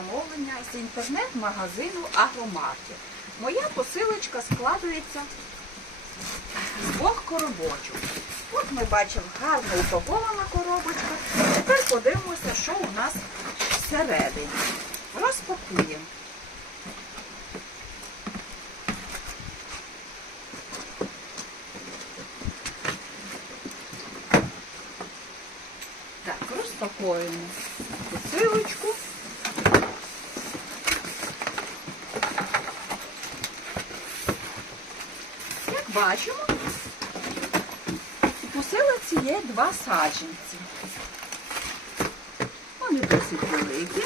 замовлення з інтернет-магазину Агромаркет. Моя посилочка складається з двох коробочок. От ми бачимо гарно упакована коробочка. Тепер подивимося, що у нас всередині. Розпакуємо. Так, розпакуємо посилочку. Бачимо, у посилці є два саджанці. Вони досить великі.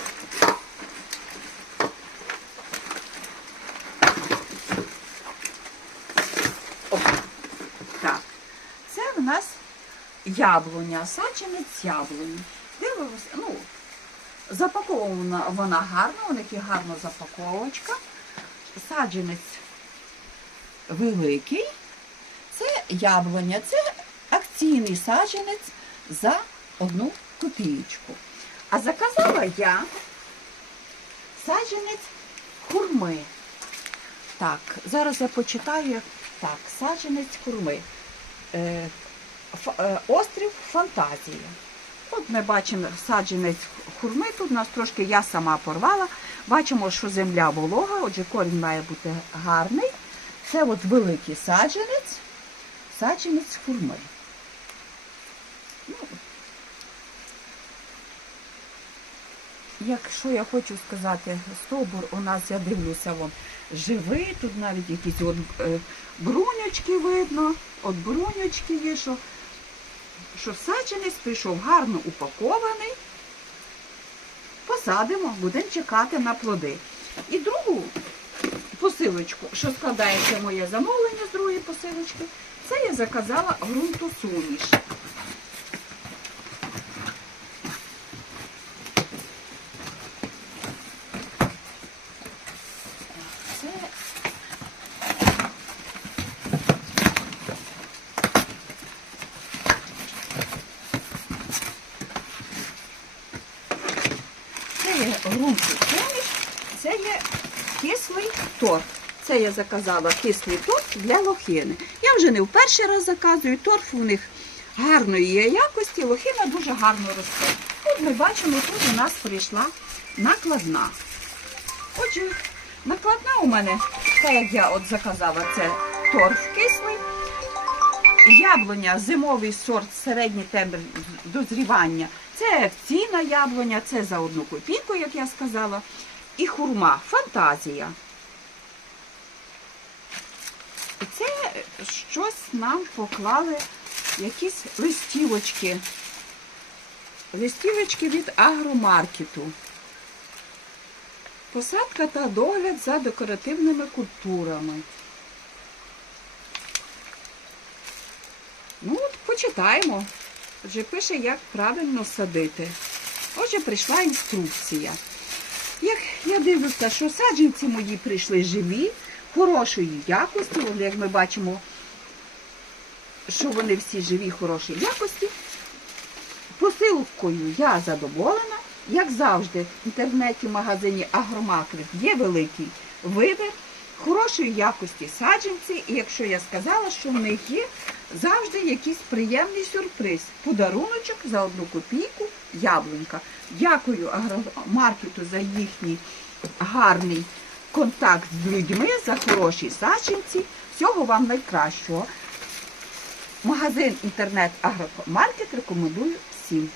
О, так. Це в нас яблуня, саджанець яблуні. Дивимося, ну, запакована вона гарно, у них є гарна запаковочка. Саджанець великий. Це яблуня, це акційний саджанець за одну копієчку. А заказала я саджанець хурми. Так, зараз я почитаю. Так, саджанець хурми. Е, е, Острів Фантазія. От ми бачимо саджанець хурми. Тут у нас трошки я сама порвала. Бачимо, що земля волога, отже, корінь має бути гарний. Це от великий саджанець, саджанець хурми. Ну, якщо я хочу сказати, стовбур у нас, я дивлюся, вон, живий, тут навіть якісь от, е, бруньочки видно, от бруньочки є, що, що саджанець прийшов гарно упакований. Посадимо, будемо чекати на плоди. І посилочку, що складається моє замовлення з другої посилочки, це я заказала ґрунтосуміш. Це Це є ґрунтосуміш, це є кислий торф. Це я заказала кислий торф для лохини. Я вже не в перший раз заказую. Торф у них гарної є якості, лохина дуже гарно росте. От ми бачимо, тут у нас прийшла накладна. Отже, накладна у мене, так як я от заказала, це торф кислий. Яблуня, зимовий сорт, середній темп дозрівання. Це акційна яблуня, це за одну копійку, як я сказала. І хурма, фантазія. І це щось нам поклали, якісь листівочки. Листівочки від агромаркету. Посадка та догляд за декоративними культурами. Ну, от почитаємо. Отже, пише, як правильно садити. Отже, прийшла інструкція. Як я дивлюся, що саджанці мої прийшли живі, хорошої якості. Як ми бачимо, що вони всі живі, хорошої якості. Посилкою я задоволена. Як завжди, в інтернеті, в магазині Агромакрит є великий вибір хорошої якості саджанці. І якщо я сказала, що в них є завжди якийсь приємний сюрприз. Подаруночок за одну копійку яблунька. Дякую агромаркету за їхній гарний контакт з людьми, за хороші саджанці. Всього вам найкращого. Магазин інтернет Агромаркет рекомендую всім.